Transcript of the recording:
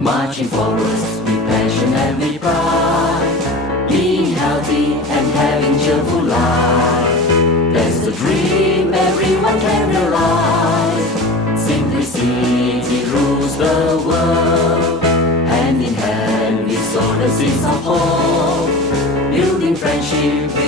Marching forwards with passion and with pride, being healthy and having cheerful life. That's the dream everyone can realize. Simplicity rules the world. Hand in hand we sow the seeds of hope, building friendship with